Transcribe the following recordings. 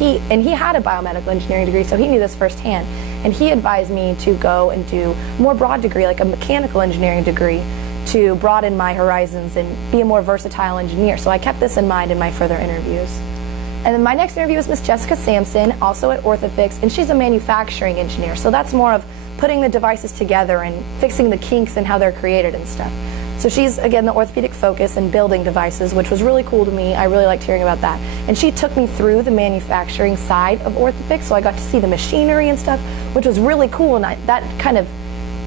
He had a biomedical engineering degree, so he knew this firsthand. And he advised me to go and do a more broad degree, like a mechanical engineering degree, to broaden my horizons and be a more versatile engineer. So I kept this in mind in my further interviews. And then my next interview is Miss Jessica Sampson, also at Orthofix, and she's a manufacturing engineer. So that's more of putting the devices together and fixing the kinks and how they're created and stuff. So she's, again, the orthopedic focus and building devices, which was really cool to me. I really liked hearing about that. And she took me through the manufacturing side of Orthofix, so I got to see the machinery and stuff, which was really cool. And that kind of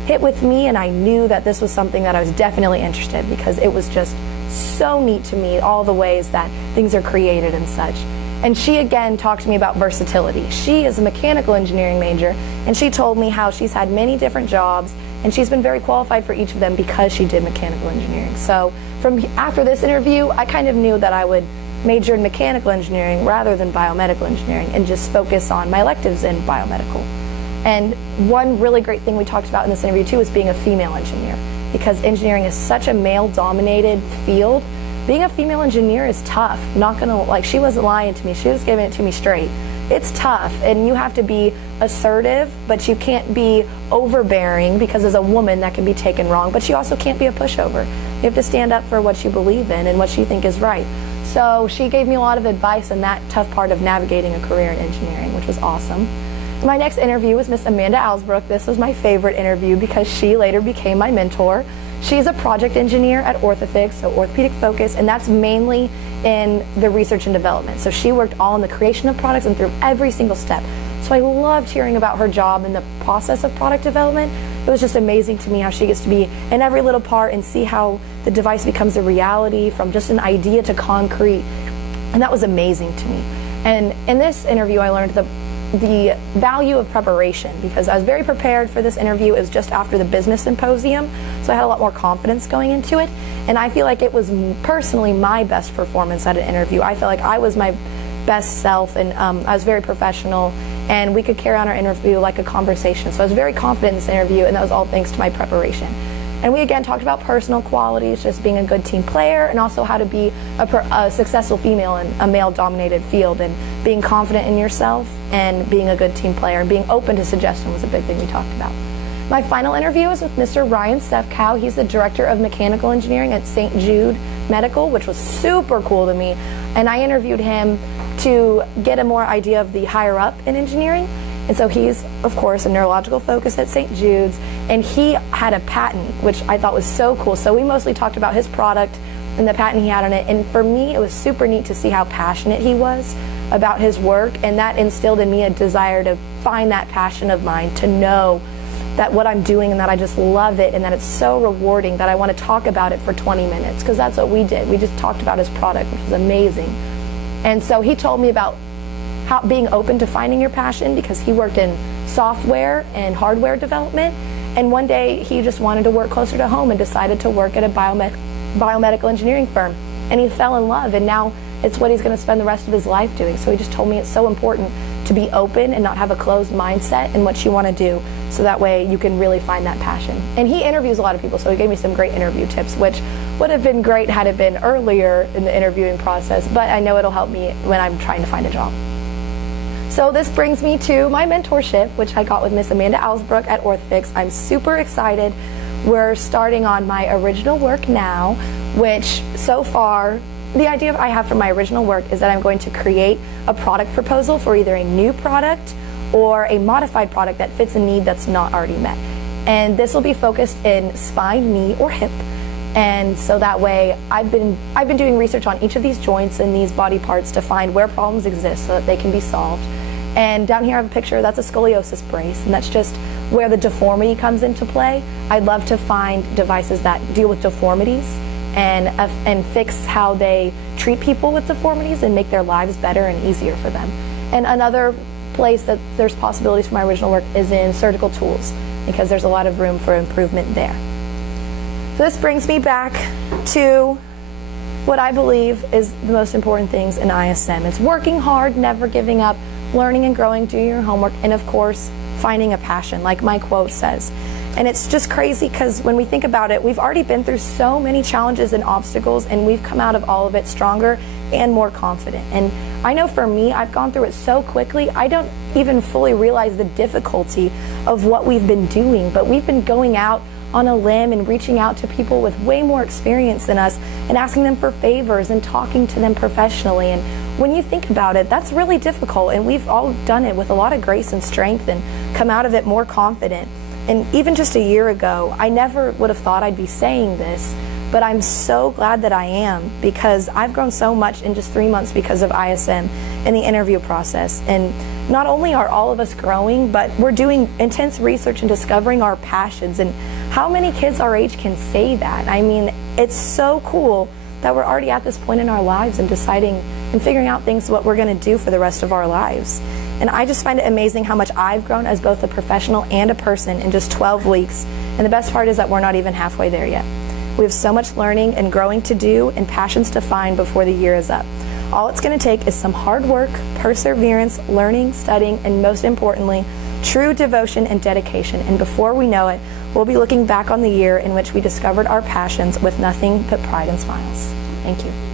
hit with me, and I knew that this was something that I was definitely interested, because it was just so neat to me, all the ways that things are created and such. And she again talked to me about versatility. She is a mechanical engineering major, and she told me how she's had many different jobs, and she's been very qualified for each of them because she did mechanical engineering. So after this interview, I kind of knew that I would major in mechanical engineering rather than biomedical engineering, and just focus on my electives in biomedical. And one really great thing we talked about in this interview too is being a female engineer, because engineering is such a male-dominated field. Being a female engineer is tough. Not gonna, like, she wasn't lying to me, she was giving it to me straight. It's tough, and you have to be assertive, but you can't be overbearing, because as a woman that can be taken wrong, but you also can't be a pushover. You have to stand up for what you believe in and what you think is right. So she gave me a lot of advice in that tough part of navigating a career in engineering, which was awesome. My next interview was Miss Amanda Alsbrook. This was my favorite interview because she later became my mentor. She's a project engineer at Orthofix, so orthopedic focus, and that's mainly in the research and development. So she worked all in the creation of products and through every single step. So I loved hearing about her job and the process of product development. It was just amazing to me how she gets to be in every little part and see how the device becomes a reality from just an idea to concrete. And that was amazing to me. And in this interview, I learned the value of preparation, because I was very prepared for this interview. It was just after the business symposium, so I had a lot more confidence going into it. And I feel like it was personally my best performance at an interview. I feel like I was my best self, and I was very professional, and we could carry on our interview like a conversation. So I was very confident in this interview, and that was all thanks to my preparation. And we again talked about personal qualities, just being a good team player, and also how to be a successful female in a male-dominated field, and being confident in yourself and being a good team player and being open to suggestion was a big thing we talked about. My final interview was with Mr. Ryan Stefkow. He's the Director of Mechanical Engineering at St. Jude Medical, which was super cool to me. And I interviewed him to get a more idea of the higher up in engineering. And so he's, of course, a neurological focus at St. Jude's, and he had a patent, which I thought was so cool. So we mostly talked about his product and the patent he had on it, and for me, it was super neat to see how passionate he was about his work, and that instilled in me a desire to find that passion of mine, to know that what I'm doing and that I just love it and that it's so rewarding that I want to talk about it for 20 minutes, because that's what we did. We just talked about his product, which was amazing. And so he told me about being open to finding your passion, because he worked in software and hardware development, and one day he just wanted to work closer to home and decided to work at a biomedical engineering firm, and he fell in love, and now it's what he's going to spend the rest of his life doing. So he just told me it's so important to be open and not have a closed mindset in what you want to do, so that way you can really find that passion. And he interviews a lot of people, so he gave me some great interview tips, which would have been great had it been earlier in the interviewing process, but I know it'll help me when I'm trying to find a job. So this brings me to my mentorship, which I got with Miss Amanda Alsbrook at Orthofix. I'm super excited. We're starting on my original work now, which so far, the idea I have for my original work is that I'm going to create a product proposal for either a new product or a modified product that fits a need that's not already met. And this will be focused in spine, knee, or hip. And so that way, I've been doing research on each of these joints and these body parts to find where problems exist so that they can be solved. And down here I have a picture, that's a scoliosis brace, and that's just where the deformity comes into play. I'd love to find devices that deal with deformities and fix how they treat people with deformities and make their lives better and easier for them. And another place that there's possibilities for my original work is in surgical tools, because there's a lot of room for improvement there. So this brings me back to what I believe is the most important things in ISM. It's working hard, never giving up, learning and growing, doing your homework, and of course, finding a passion, like my quote says. And it's just crazy, because when we think about it, we've already been through so many challenges and obstacles, and we've come out of all of it stronger and more confident. And I know for me, I've gone through it so quickly, I don't even fully realize the difficulty of what we've been doing, but we've been going out on a limb and reaching out to people with way more experience than us and asking them for favors and talking to them professionally. And when you think about it, that's really difficult, and we've all done it with a lot of grace and strength and come out of it more confident. And even just a year ago, I never would have thought I'd be saying this, but I'm so glad that I am, because I've grown so much in just 3 months because of ISM and the interview process. And not only are all of us growing, but we're doing intense research and discovering our passions. And how many kids our age can say that? I mean, it's so cool that we're already at this point in our lives and deciding and figuring out things what we're going to do for the rest of our lives. And I just find it amazing how much I've grown as both a professional and a person in just 12 weeks. And the best part is that we're not even halfway there yet. We have so much learning and growing to do and passions to find before the year is up. All it's going to take is some hard work, perseverance, learning, studying, and most importantly, true devotion and dedication. And before we know it, we'll be looking back on the year in which we discovered our passions with nothing but pride and smiles. Thank you.